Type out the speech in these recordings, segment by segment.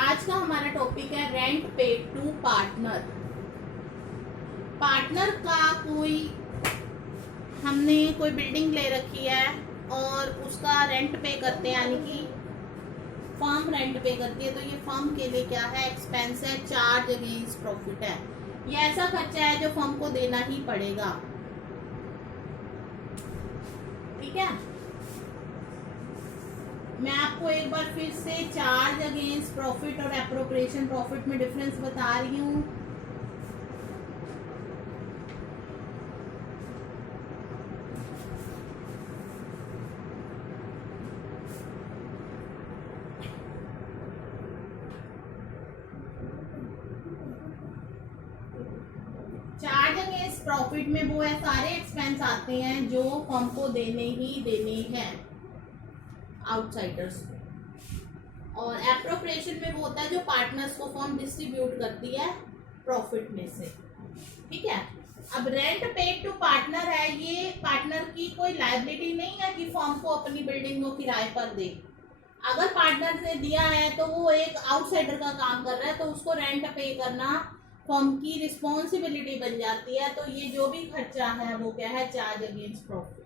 आज का हमारा टॉपिक है rent paid to partner. Partner का हमने कोई बिल्डिंग ले रखी है और उसका रेंट पे करते हैं, यानी कि फर्म रेंट पे करती है। तो ये फर्म के लिए क्या है, एक्सपेंस है, चार्ज अगेंस्ट प्रॉफिट है। ये ऐसा खर्चा है जो फर्म को देना ही पड़ेगा। ठीक है, मैं आपको एक बार फिर से चार्ज अगेंस्ट प्रॉफिट और एप्रोप्रिएशन प्रॉफिट में डिफरेंस बता रही हूँ। चार्ज अगेंस्ट प्रॉफिट में वो है सारे एक्सपेंस आते हैं जो फर्म को देने हैं आउटसाइडर्स को, और एप्रोप्रिएशन में वो होता है जो पार्टनर्स को फर्म डिस्ट्रीब्यूट करती है प्रॉफिट में से। ठीक है, अब रेंट पेड टू पार्टनर है, ये पार्टनर की कोई लायबिलिटी नहीं है कि फर्म को अपनी बिल्डिंग को किराए पर दे। अगर पार्टनर ने दिया है तो वो एक आउटसाइडर का काम कर रहा है, तो उसको रेंट पे करना फर्म की रिस्पॉन्सिबिलिटी बन जाती है। तो ये जो भी खर्चा है वो क्या है, चार्ज अगेंस्ट प्रॉफिट।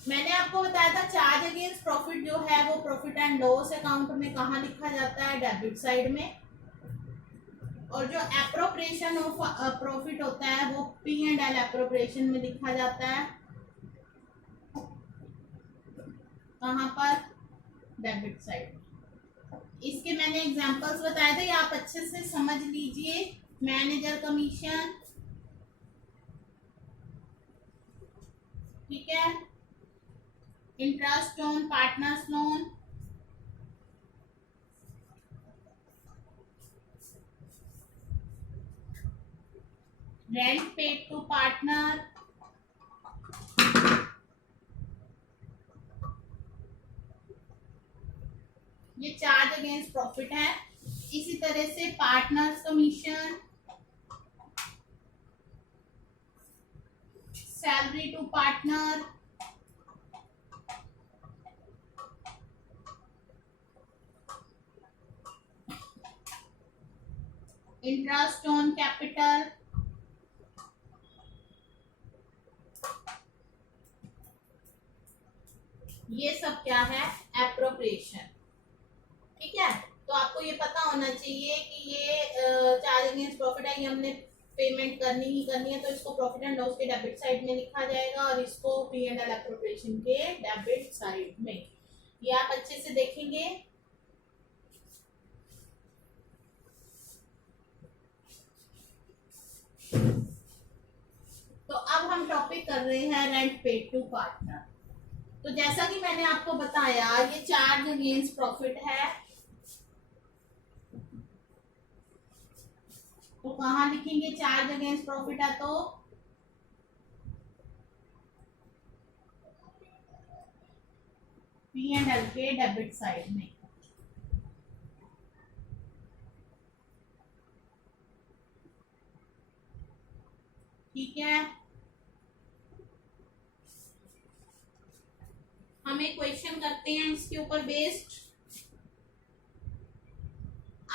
मैंने आपको बताया था चार्ज अगेंस्ट प्रॉफिट जो है वो प्रॉफिट एंड लॉस अकाउंट में कहाँ लिखा जाता है, डेबिट साइड में। और जो एप्रोप्रिएशन ऑफ प्रॉफिट होता है वो पी एंड एल एप्रोप्रिएशन में लिखा जाता है। कहाँ पर, डेबिट साइड। इसके मैंने एग्जांपल्स बताए थे, आप अच्छे से समझ लीजिए। मैनेजर कमीशन, ठीक है, interest on partners loan, rent paid to partner, ये चार्ज अगेंस्ट प्रॉफिट है। इसी तरह से partners commission, salary to partner, interest on capital, ये सब क्या है, एप्रोप्रिएशन। ठीक है, तो आपको ये पता होना चाहिए कि ये चार्ज अगेंस्ट प्रॉफिट है, ये हमने पेमेंट करनी ही करनी है, तो इसको प्रॉफिट एंड लॉस के डेबिट साइड में लिखा जाएगा और इसको पी एंड एल एप्रोप्रिएशन के डेबिट साइड में। ये आप अच्छे से देखेंगे। तो अब हम टॉपिक कर रहे हैं रेंट पेड टू पार्टनर। तो जैसा कि मैंने आपको बताया, ये चार्ज अगेंस्ट प्रॉफिट है। तो कहाँ लिखेंगे, चार्ज अगेंस्ट प्रॉफिट है तो पी एंड एल के डेबिट साइड में। ठीक है, हम एक क्वेश्चन करते हैं इसके ऊपर बेस्ड।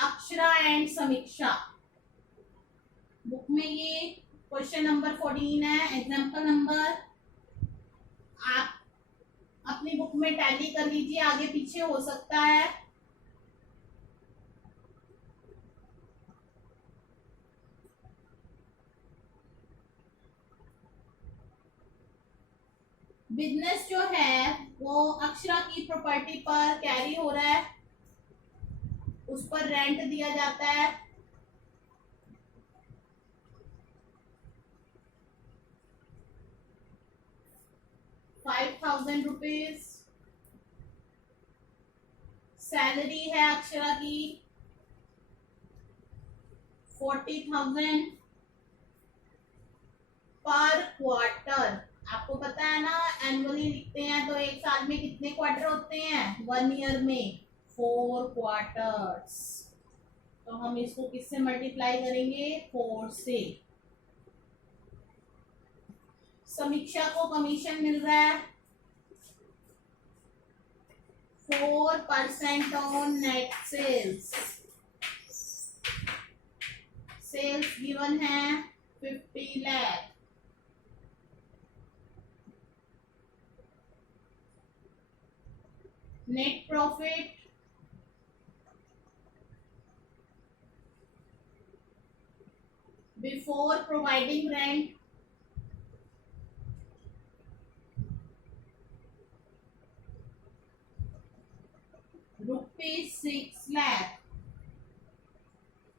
अक्षरा एंड समीक्षा बुक में ये क्वेश्चन नंबर 14 है, एग्जाम्पल नंबर। आप अपनी बुक में टैली कर लीजिए, आगे पीछे हो सकता है। बिजनेस जो है वो अक्षरा की प्रॉपर्टी पर कैरी हो रहा है, उस पर रेंट दिया जाता है। ₹5,000 सैलरी है अक्षरा की 40,000 पर क्वार्टर। आपको पता है ना, एनुअली लिखते हैं तो एक साल में कितने क्वार्टर होते हैं, 1 ईयर में 4 क्वार्टर्स। तो हम इसको किससे मल्टीप्लाई करेंगे, 4 से। समीक्षा को कमीशन मिल रहा है 4% on net sales. Sales given है 50 lakh. Net profit before providing rent ₹6 lakh.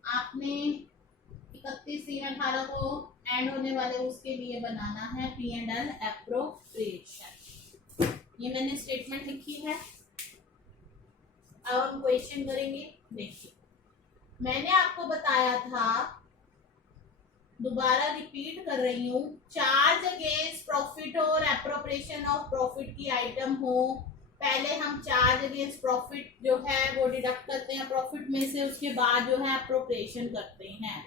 आपने 31/3/18 को एंड होने वाले उसके लिए बनाना है P&L एप्रोप्रिएशन. ये मैंने स्टेटमेंट लिखी है. अब हम क्वेश्चन करेंगे. देखिए, मैंने आपको बताया था, दोबारा रिपीट कर रही हूँ, चार्ज अगेंस्ट प्रॉफिट और एप्रोप्रिएशन ऑफ प्रॉफिट की आइटम हो, पहले हम चार्ज अगेंस्ट प्रॉफिट जो है वो डिडक्ट करते हैं प्रॉफिट में से, उसके बाद जो है एप्रोप्रिएशन करते हैं.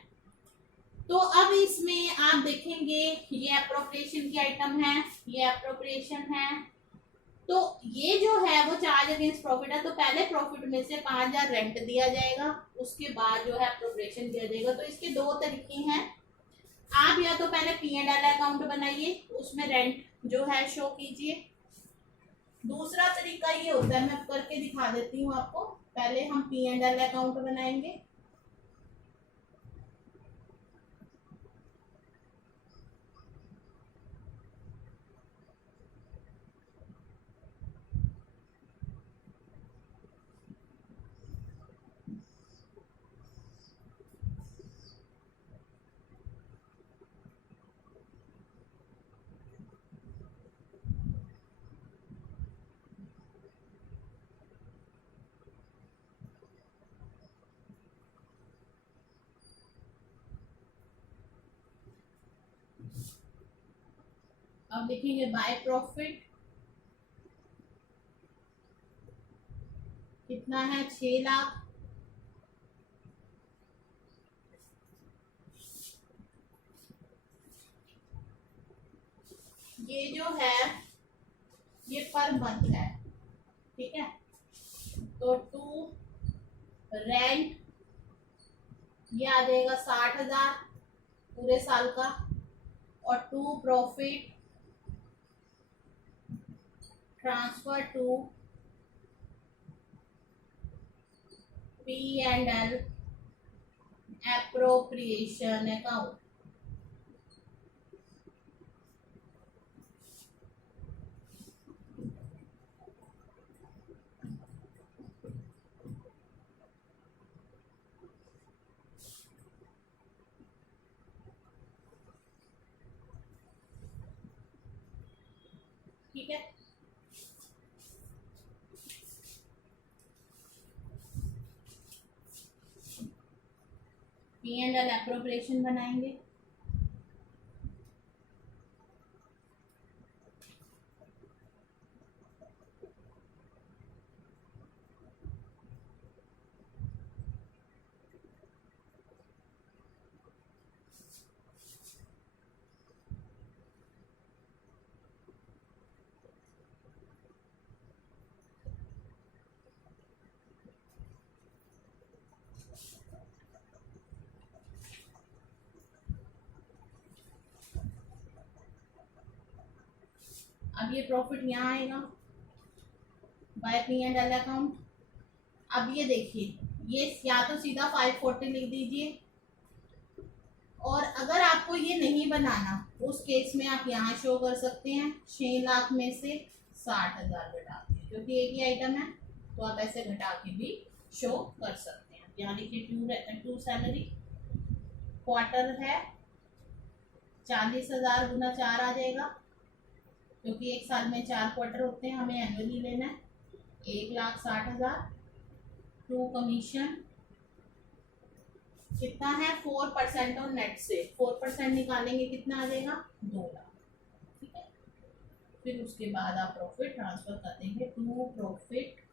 तो अब इसमें आप देखेंगे ये एप्रोप्रिएशन की आइटम है, ये एप्रोप्रिएशन है. तो ये जो है वो चार्ज अगेंस्ट प्रॉफिट है, तो पहले प्रॉफिट में से 5,000 रेंट दिया जाएगा, उसके बाद जो है एप्रोप्रिएशन दिया जाएगा. तो इसके दो तरीके हैं. आप या तो पहले P&L अकाउंट बनाइए, उसमें रेंट जो है शो कीजिए. दूसरा तरीका ये होता है, मैं करके दिखा देती हूँ आपको. पहले हम P&L अकाउंट बनाएंगे. अब लिखेंगे बाय प्रॉफिट कितना है, 6 लाख. ये जो है ये पर मंथ है, ठीक है. तो टू रेंट ये आ जाएगा 60,000 पूरे साल का, और to profit transfer to P&L appropriation account. ठीक है. P&L एप्रोप्रिएशन बनाएंगे. अब ये प्रॉफिट यहाँ आएगा बाय P&L अकाउंट. अब ये देखिए, ये या तो सीधा 540 लिख दीजिए, और अगर आपको ये नहीं बनाना उस केस में आप यहाँ शो कर सकते हैं 6 लाख में से 60,000 घटा दिए, क्योंकि एक ही आइटम है, तो आप ऐसे घटा के भी शो कर सकते हैं. यहाँ लिखिए टू सैलरी क्वार्टर है, 40,000 गुना 4 आ जाएगा, क्योंकि एक साल में 4 क्वार्टर होते हैं, हमें एनुअली लेना है. 1,60,000. टू कमीशन कितना है, 4% ऑन नेट से. 4% निकालेंगे कितना आ जाएगा, 2 लाख. ठीक है. फिर उसके बाद आप प्रॉफिट ट्रांसफर कर देंगे टू प्रॉफिट.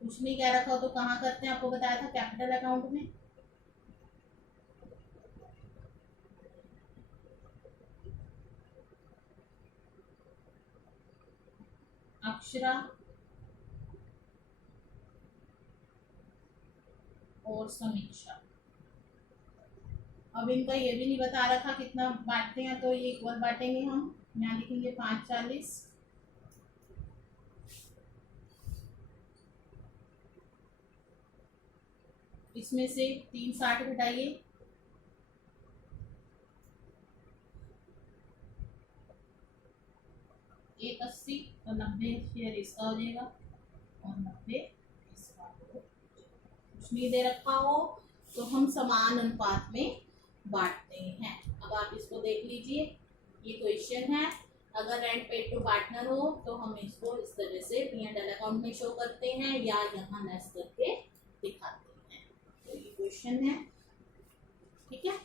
कुछ नहीं कह रखा हो तो कहाँ करते हैं, आपको बताया था कैपिटल अकाउंट में. अक्षरा और समीक्षा। अब इनका ये भी नहीं बता रखा कितना बांटते हैं, तो ये इक्वल बांटेंगे हम। यहाँ लिखेंगे 5/40, इसमें से 3/60 घटाइए, 1/80, तो 90 शेयर इसका हो जाएगा और 90 इसका हो। कुछ नहीं दे रखा हो तो हम समान अनुपात में बांटते हैं। अब आप इसको देख लीजिए, ये क्वेश्चन है। अगर रेंट पेड टू पार्टनर हो तो हम इसको इस तरह से P&L अकाउंट में शो करते हैं या यहाँ लेस करके दिखाते हैं। तो ये क्वेश्चन है, ठीक है।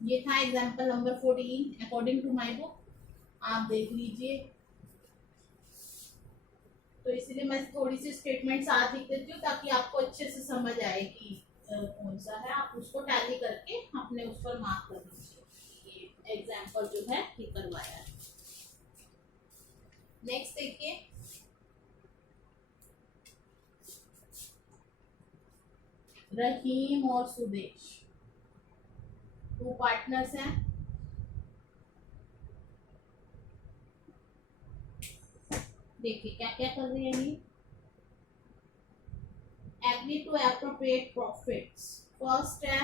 ये था example number 14 according to my book, आप देख लीजिए। तो इसलिए मैं थोड़ी सी स्टेटमेंट साथ लिख देती हूँ ताकि आपको अच्छे से समझ आए कि कौन सा है। आप उसको टैली करके अपने उस पर मार्क कर दीजिए। ये एग्जाम्पल जो है ये करवाया है। नेक्स्ट देखिए, रहीम और सुदेश 2 पार्टनर्स हैं। देखिए क्या क्या कर रहे हैं ये। Agree to appropriate profits, first है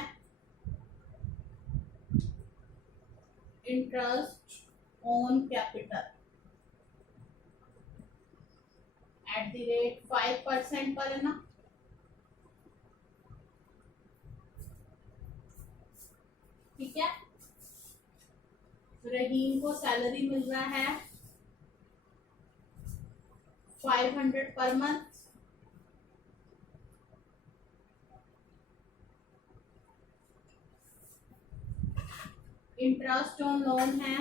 interest on capital at the rate 5% पर ना, ठीक है। रहीम को सैलरी मिल रहा है 500 per month, interest on loan है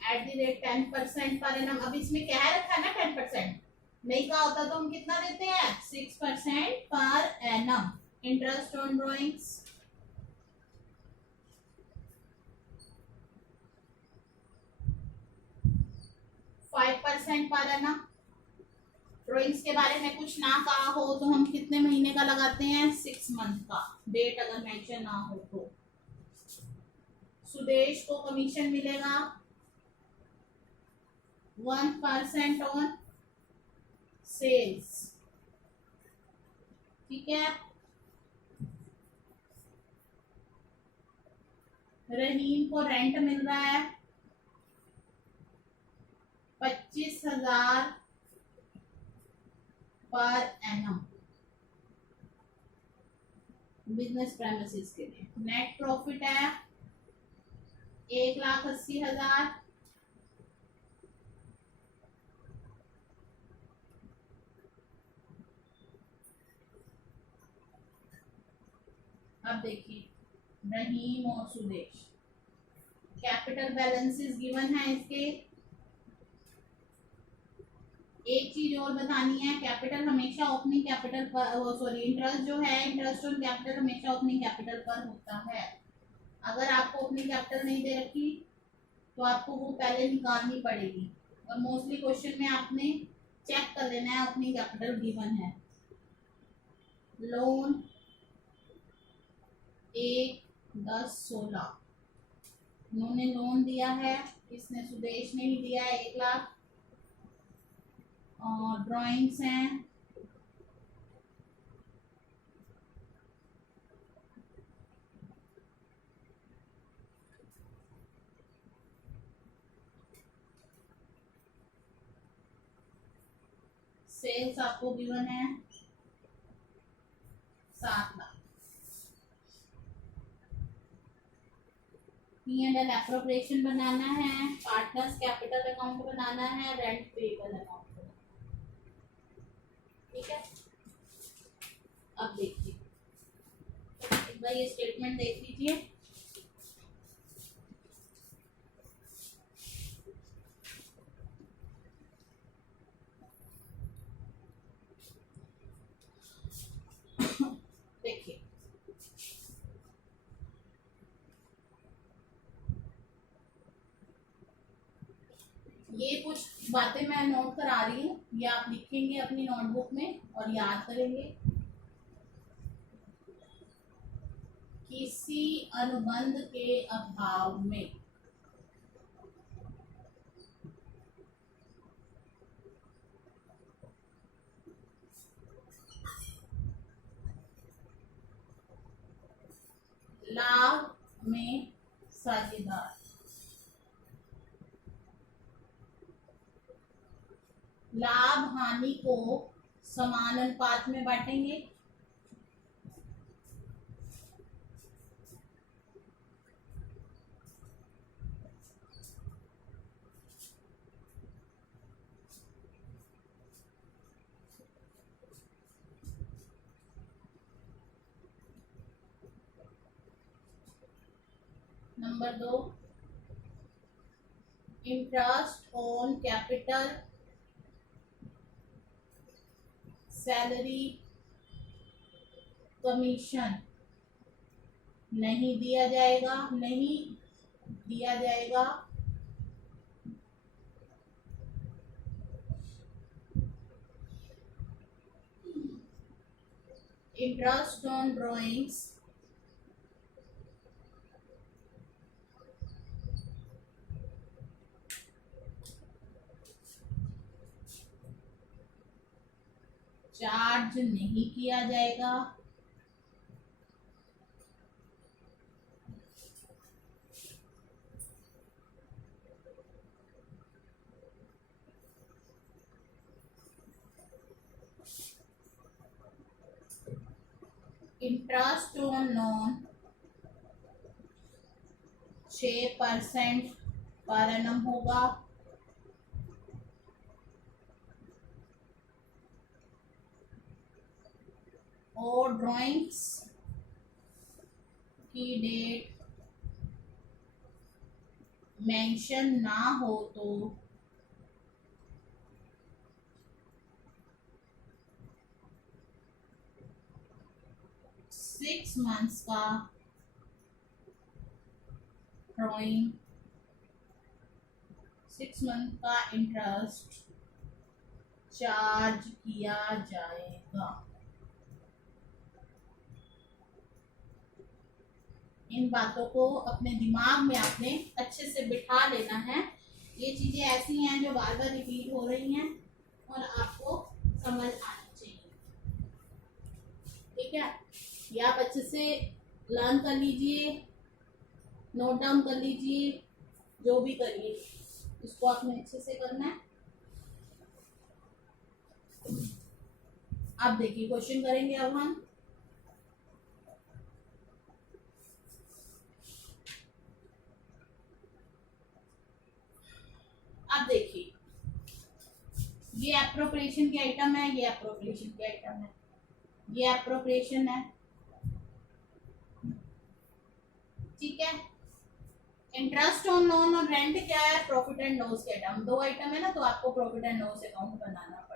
at the rate 10% per annum. अब इसमें क्या है रखा है ना 10%, नहीं कहा होता तो हम कितना देते हैं 6% per annum. Interest on drawings 5% per annum. Drawings के बारे में कुछ ना कहा हो तो हम कितने महीने का लगाते हैं 6 मंथ का, डेट अगर मेंशन ना हो तो। सुदेश को कमीशन मिलेगा 1% ऑन सेल्स, ठीक है। रहीम को रेंट मिल रहा है 25,000 पर एनम बिजनेस प्रेमिसेस के लिए। नेट प्रॉफिट है 1,80,000, अब देखिए रहीम और सुदेश, कैपिटल बैलेंसेस गिवन है इसके। एक चीज और बतानी है, कैपिटल हमेशा ओपनिंग कैपिटल पर, सॉरी इंटरेस्ट जो है इंटरेस्ट ऑन कैपिटल हमेशा ओपनिंग कैपिटल पर होता है। अगर आपको ओपनिंग कैपिटल नहीं दे रखी तो आपको वो पहले निकालनी पड़ेगी, और मोस्टली क्वेश्चन में आपने चेक कर लेना है ओपनिंग कैपिटल गिवन है। लोन 1, 10, 16, उन्होंने लोन दिया है, इसने सुदेश ने ही दिया है 1 लाख। और ड्राइंग्स हैं सेल्स आपको गिवन है 7 लाख। P&L एप्रोप्रिएशन बनाना है, पार्टनर्स कैपिटल अकाउंट बनाना है, रेंट पेबल अकाउंट, ठीक है। अब देखिए एक बार ये स्टेटमेंट देख लीजिए। देखिए ये कुछ बातें मैं नोट करा रही हूँ, ये आप लिखेंगे अपनी नोटबुक में और याद करेंगे। किसी अनुबंध के अभाव में लाभ में साझेदार, लाभ हानि को समान अनुपात में बांटेंगे। Number 2, interest on capital, salary, commission नहीं दिया जाएगा, नहीं दिया जाएगा। इंटरेस्ट ऑन ड्राइंग्स, चार्ज नहीं किया जाएगा। Interest on loan 6% per annum होगा। और ड्राइंग्स की डेट मेंशन ना हो तो 6 मंथ्स का ड्राइंग, 6 मंथ का इंटरेस्ट चार्ज किया जाएगा। इन बातों को अपने दिमाग में आपने अच्छे से बिठा लेना है। ये चीजें ऐसी हैं जो बार बार रिपीट हो रही हैं और आपको समझ आनी चाहिए। ठीक है, ये आप अच्छे से लर्न कर लीजिए, नोट डाउन कर लीजिए, जो भी करिए इसको आपने अच्छे से करना है। अब देखिए क्वेश्चन करेंगे अब हम। अब देखिए, ये एप्रोप्रिएशन की आइटम है, ये एप्रोप्रिएशन की आइटम है, ये एप्रोप्रिएशन है। ठीक है, इंटरेस्ट ऑन लोन और रेंट क्या है? प्रॉफिट एंड लॉस के आइटम, दो आइटम है ना, तो आपको प्रॉफिट एंड लॉस अकाउंट बनाना पड़ेगा।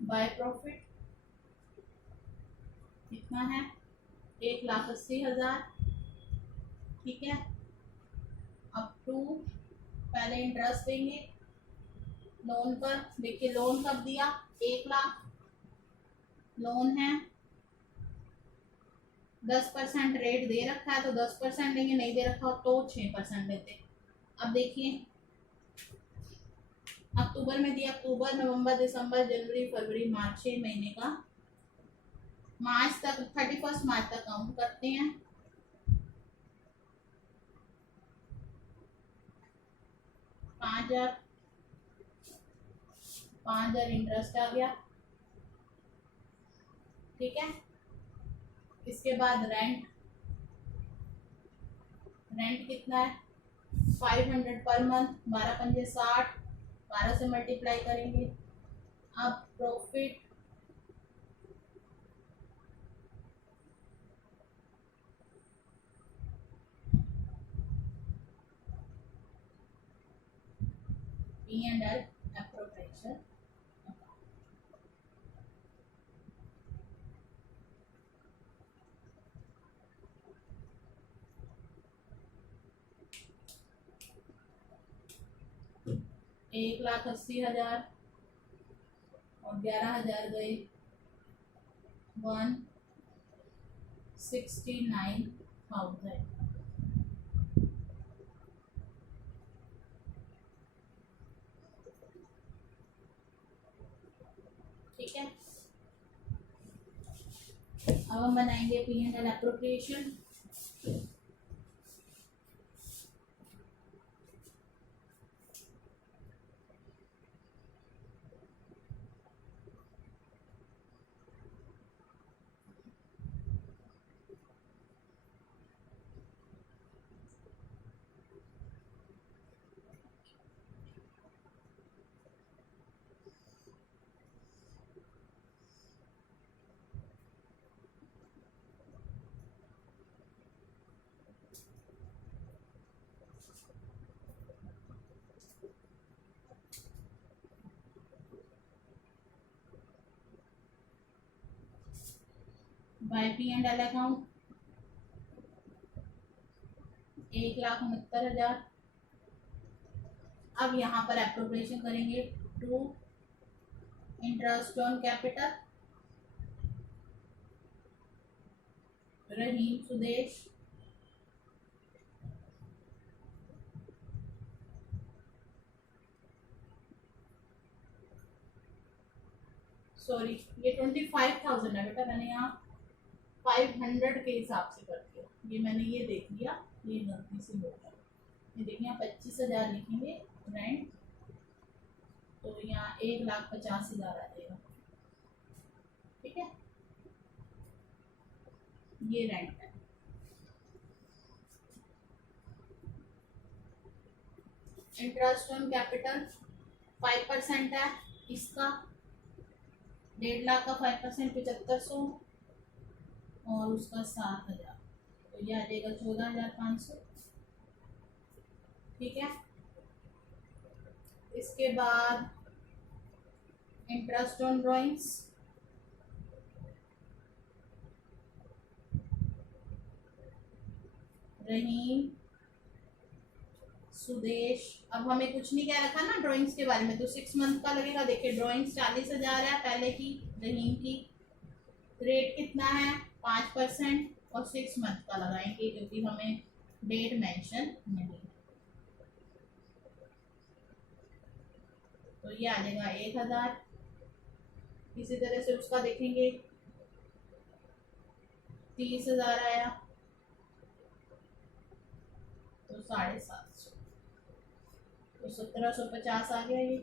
बाय प्रॉफिट कितना है? 1,80,000। ठीक है, अप टू, पहले इंटरेस्ट देंगे लोन पर। देखिए लोन कब दिया? 1,00,000 लोन है, 10% रेट दे रखा है तो 10% देंगे, नहीं दे रखा तो 6% देते। अब देखिए अक्टूबर में दिया, अक्टूबर, नवंबर, दिसंबर, जनवरी, फरवरी, मार्च, 6 महीने का। मार्च तक, 31 मार्च तक काउंट करते हैं। पाँच हजार इंटरेस्ट आ गया। ठीक है, इसके बाद रेंट रेंट कितना है 500 पर मंथ, 12×5 = 60, 12 से मल्टीप्लाई करेंगे। अब प्रॉफिट P&L appropriation, 1,80,000 और 11,000 गए 169,000। ठीक है, अब हम बनाएंगे P&L appropriation. Bye P&L account 1,69,000। अब यहाँ पर एप्रोप्रिएशन करेंगे to interest on capital, Rahim Sudesh, sorry ये 25,000 है बेटा, मैंने यहाँ 500 के हिसाब से कर दिया, ये मैंने ये देख लिया, ये गलती से हो गया। ये देखिए यहाँ 25,000 लिखेंगे रेंट, तो यहाँ 1,50,000 आ जाएगा। ठीक है, ये रेंट है। इंटरेस्ट ऑन कैपिटल 5% है, इसका 1.5 लाख का 5% 7,500 और उसका 7,000, तो यह आ जाएगा 14,500। ठीक है, इसके बाद इंटरेस्ट ऑन ड्राइंग्स, रहीम सुदेश। अब हमें कुछ नहीं कह रखा ना ड्राइंग्स के बारे में, तो 6 मंथ का लगेगा। देखिए ड्राइंग्स 40,000 है पहले की, रहीम की। रेट कितना है 5% और 6 मंथ का लगाएंगे क्योंकि हमें डेट मेंशन नहीं है। तो ये आ जाएगा 1,000। इसी तरह से उसका देखेंगे 30,000 आया तो 750, तो 1,750 आ गया ये।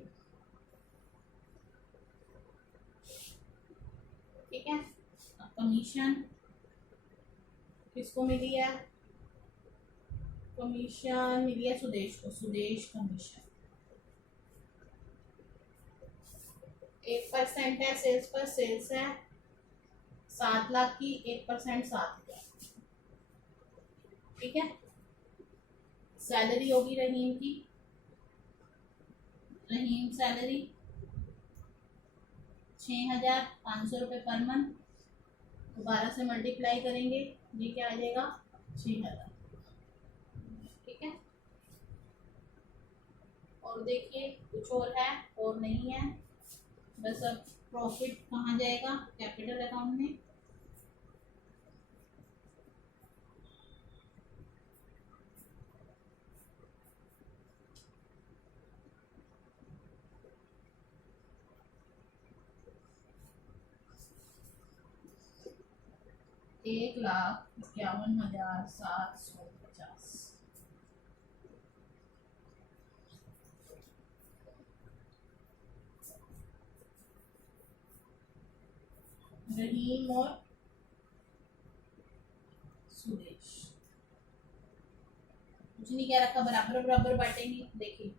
ठीक है, अब कमीशन किसको मिली है, कमीशन मिली है सुदेश को, सुदेश कमीशन 1% है सेल्स पर, सेल्स है 7 लाख की, 1% 7,000। ठीक है, सैलरी होगी रहीम की, रहीम सैलरी 6,500 रुपये पर मंथ, तो 12 से मल्टीप्लाई करेंगे, ये क्या आ जाएगा 6,000। ठीक है, और देखिए कुछ और है और नहीं है, बस अब प्रॉफिट कहाँ जाएगा कैपिटल अकाउंट में। एक 1,51,750। रहीम और सुदेश कुछ नहीं क्या रखा, बराबर बराबर बांटेंगे। देखिए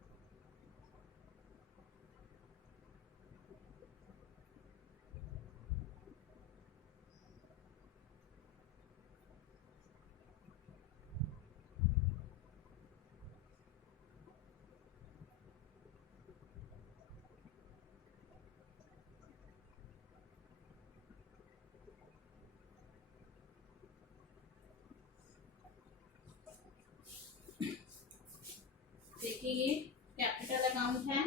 देखिए ये कैपिटल अकाउंट है,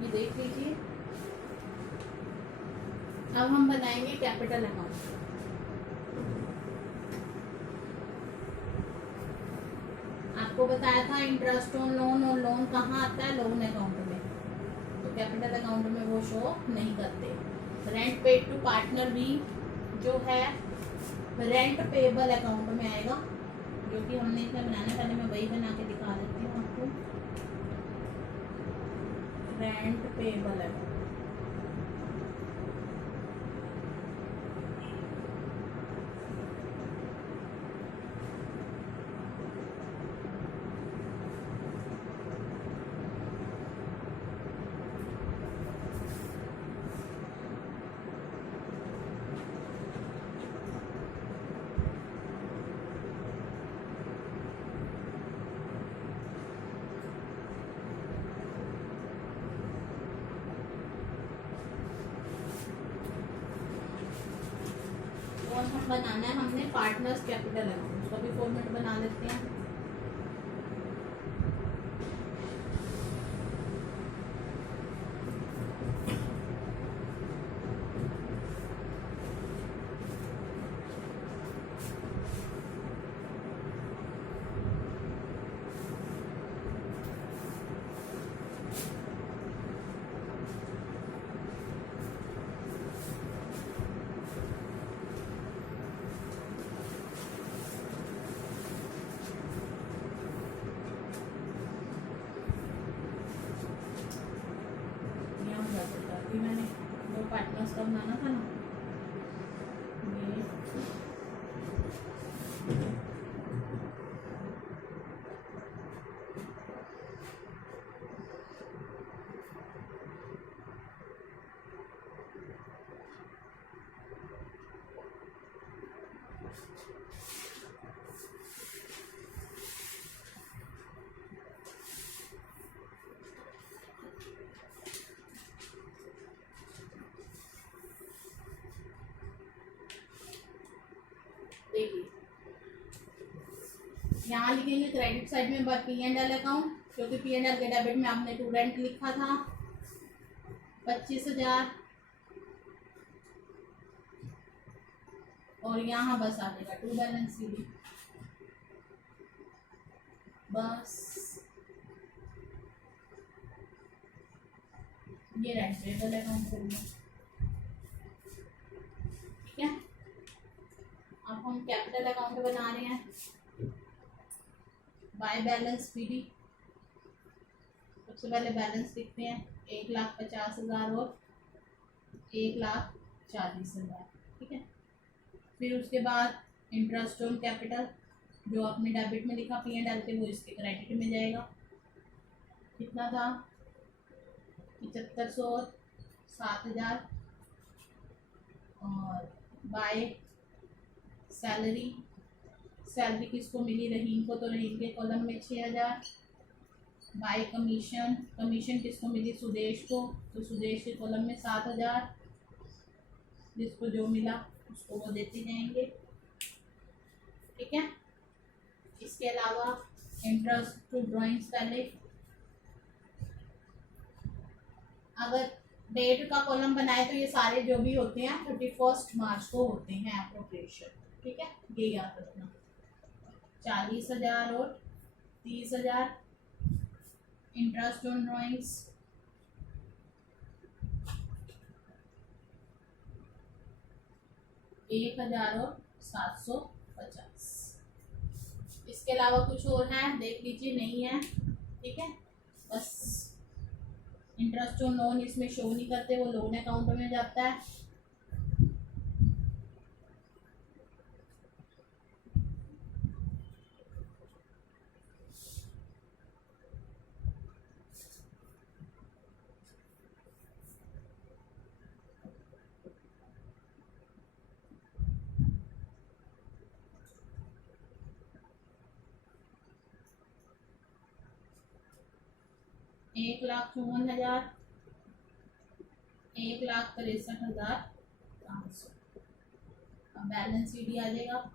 ये देख लीजिए। अब हम बनाएंगे कैपिटल अकाउंट। आपको बताया था इंटरेस्ट ऑन लोन, और लोन कहाँ आता है, लोन अकाउंट में, तो कैपिटल अकाउंट में वो शो नहीं करते। रेंट पेड टू पार्टनर भी जो है रेंट पेबल अकाउंट में आएगा, जो कि हमने इसमें बनाना, पहले मैं वही बना के दिखा देती हूँ आपको। रेंट पेबल अकाउंट, और हम बनाना है हमने पार्टनर्स कैपिटल अकाउंट, उसका भी फॉर्मेट बना लेते हैं। मैंने दो पार्टनर्स का बनाना था ना, ये देखिए यहाँ लिखेंगे क्रेडिट साइड में P&L अकाउंट, क्योंकि P&L के डेबिट में आपने टू रेंट लिखा था 25,000, और यहाँ बस आ जाएगा टू बैलेंस शीट, बस ये रेंट पेबल अकाउंट हो गया। ठीक है, अब हम कैपिटल अकाउंट बना रहे हैं बाय बैलेंस पीडी। सबसे पहले बैलेंस लिखते हैं 1,50,000 और 1,40,000। ठीक है, फिर उसके बाद इंटरेस्ट ऑन कैपिटल जो आपने डेबिट में लिखा P&L के, वो इसके क्रेडिट में जाएगा। कितना था, 7500 और 7,000। और बाय सैलरी, सैलरी किसको मिली, रहीम को, तो रहीम के कॉलम में 6,000। बाय कमीशन, कमीशन किसको मिली, सुदेश को, तो सुदेश के कॉलम में 7,000। जिसको जो मिला उसको वो देते जाएंगे। ठीक है, इसके अलावा इंटरेस्ट टू ड्राइंग्स, पहले अगर डेट का कॉलम बनाए तो ये सारे जो भी होते हैं 31 मार्च को होते हैं एप्रोप्रिएशन। ठीक है, ये याद रखना। 40,000 और 30,000। इंटरेस्ट ऑन ड्रॉइंग्स 1,000 और 750। इसके अलावा कुछ और है देख लीजिए, नहीं है, ठीक है। बस इंटरेस्ट ऑन लोन इसमें शो नहीं करते, वो लोन अकाउंट में जाता है। एक 1,54,000, 1,63,500। अब बैलेंस शीट आ जाएगा,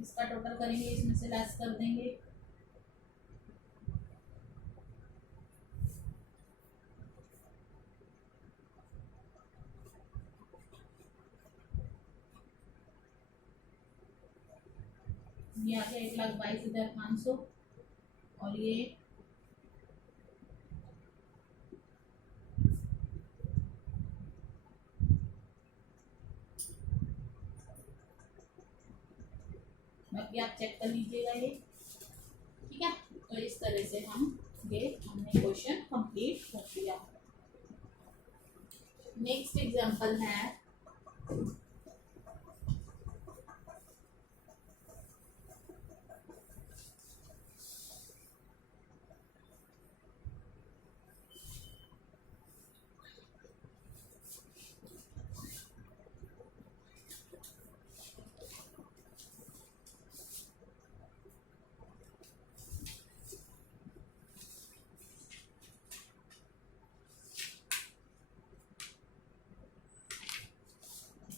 इसका टोटल करेंगे, इसमें से लेस कर देंगे। ये आ गया 1,22,500 और ये बाकी आप चेक कर लीजिएगा ये, ठीक है। तो इस तरह से हमने क्वेश्चन कंप्लीट कर दिया। नेक्स्ट एग्जांपल है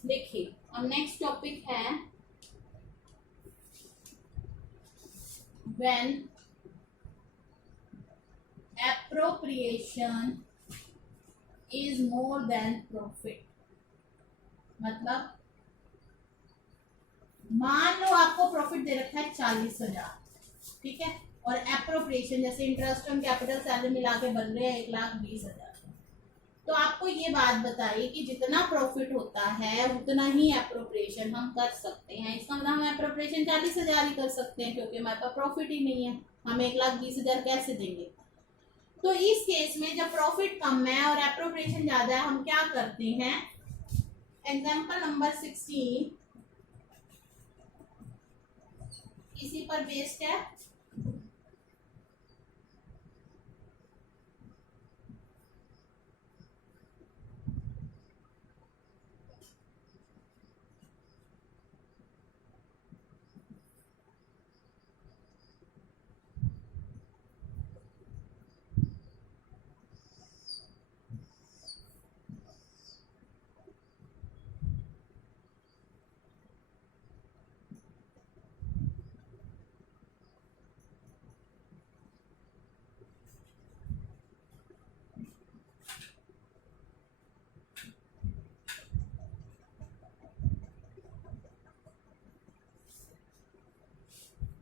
देखिए, अब नेक्स्ट टॉपिक है when appropriation is more than profit. मतलब मान लो आपको प्रॉफिट दे रखा है 40,000, ठीक है, और एप्रोप्रिएशन जैसे इंटरेस्ट ऑन कैपिटल सैलरी मिला के बन रहे हैं 1,20,000। तो आपको ये बात बताइए कि जितना प्रॉफिट होता है उतना ही एप्रोप्रिएशन हम कर सकते हैं। इसका मतलब हम एप्रोप्रिएशन 40,000 ही कर सकते हैं, क्योंकि हमारे पास प्रॉफिट ही नहीं है। हम 1,20,000 कैसे देंगे? तो इस केस में जब प्रॉफिट कम है और एप्रोप्रिएशन ज्यादा है, हम क्या करते हैं? एग्जाम्पल नंबर 16 इसी पर बेस्ड है।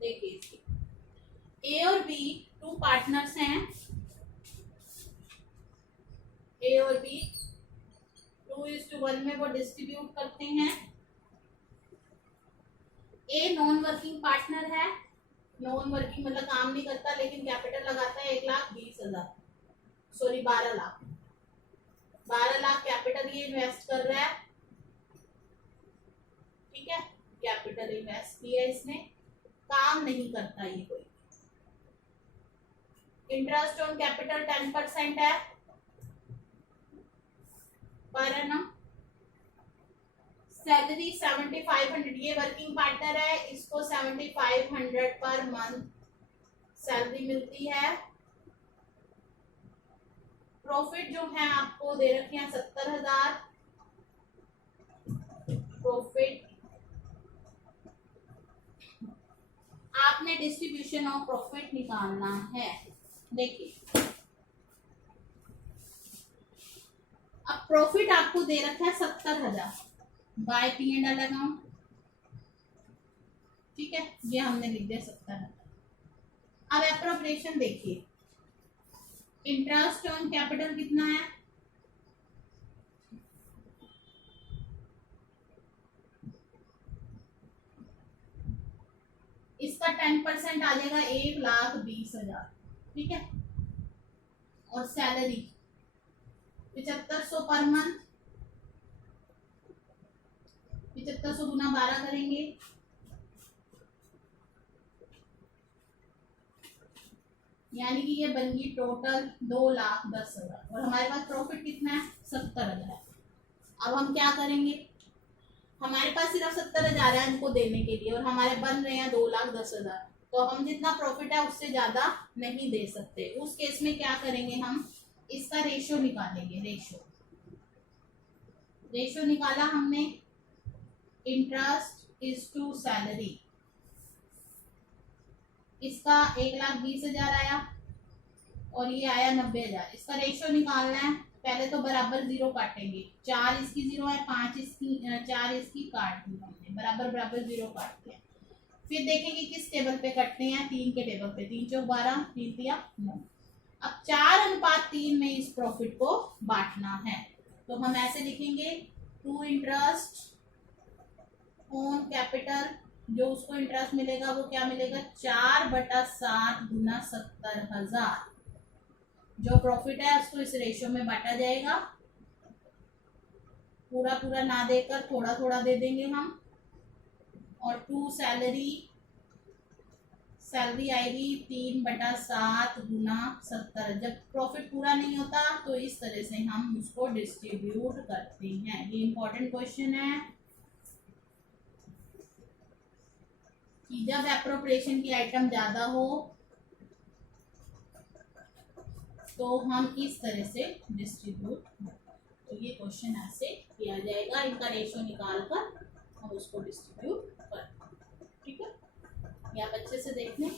देखिए, ए और बी टू पार्टनर्स हैं। ए और बी 2:1 में वो डिस्ट्रीब्यूट करते हैं। ए नॉन वर्किंग पार्टनर है। नॉन वर्किंग मतलब काम नहीं करता, लेकिन कैपिटल लगाता है 1,20,000, सॉरी 12 लाख। 12 लाख कैपिटल ये इन्वेस्ट कर रहा है, ठीक है, कैपिटल इन्वेस्ट किया इसने, काम नहीं करता ये कोई। इंटरेस्ट ऑन कैपिटल 10% है पर एनम। सैलरी 7,500, ये वर्किंग पार्टनर है, इसको 7,500 पर मंथ सैलरी मिलती है। प्रॉफिट जो है आपको दे रखे हैं 70,000 प्रॉफिट। आपने डिस्ट्रीब्यूशन ऑफ प्रॉफिट निकालना है। देखिए, अब प्रॉफिट आपको दे रखा है 70,000 बाय P&L अकाउंट। ठीक है, ये हमने लिख दिया 70,000। अब एप्रोप्रिएशन देखिए, इंटरेस्ट ऑन कैपिटल कितना है, इसका 10% आ जाएगा 1,20,000, ठीक है। और सैलरी 7500 पर मंथ, 7500 गुना 12 करेंगे, यानी कि ये बन गई टोटल 2,10,000। और हमारे पास प्रॉफिट कितना है, 70,000। अब हम क्या करेंगे, हमारे पास सिर्फ 70,000 है इनको देने के लिए, और हमारे बन रहे हैं 2,10,000, तो हम जितना प्रॉफिट है उससे ज्यादा नहीं दे सकते। उस केस में क्या करेंगे, हम इसका रेशो निकालेंगे। रेशो निकाला हमने, इंटरेस्ट इज टू सैलरी, इसका 1,20,000 आया और ये आया 90,000। इसका रेशो निकालना है, पहले तो बराबर जीरो काटेंगे, 4 इसकी जीरो है, 5 इसकी, 4 इसकी काट दी हमने, बराबर बराबर जीरो काटते हैं। फिर देखेंगे किस टेबल पे कटते हैं, 3 के टेबल पे, 3 चौक 12, 3 तिया 9। अब 4:3 में इस प्रॉफिट को बांटना है, तो हम ऐसे लिखेंगे, टू इंटरेस्ट ऑन कैपिटल, जो उसको इंटरेस्ट मिलेगा वो क्या मिलेगा, 4/7 गुना 70,000। जो प्रॉफिट है उसको इस रेशियो में बांटा जाएगा, पूरा पूरा ना देकर थोड़ा थोड़ा दे देंगे हम। और टू सैलरी आएगी 3/7 गुना 70। जब प्रॉफिट पूरा नहीं होता तो इस तरह से हम उसको डिस्ट्रीब्यूट करते हैं। ये इंपॉर्टेंट क्वेश्चन है कि जब एप्रोप्रिएशन की आइटम ज्यादा हो तो हम इस तरह से डिस्ट्रीब्यूट, तो ये क्वेश्चन ऐसे किया जाएगा, इनका रेशियो निकाल कर हम उसको डिस्ट्रीब्यूट कर, ठीक है। ये आप अच्छे से देख लें।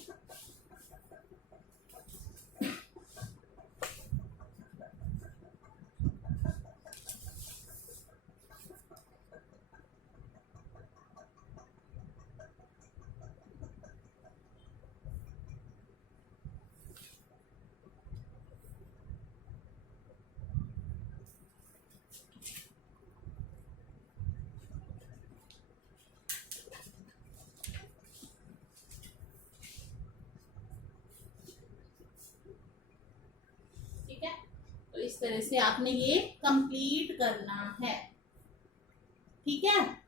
इस तरह से आपने ये कंप्लीट करना है, ठीक है।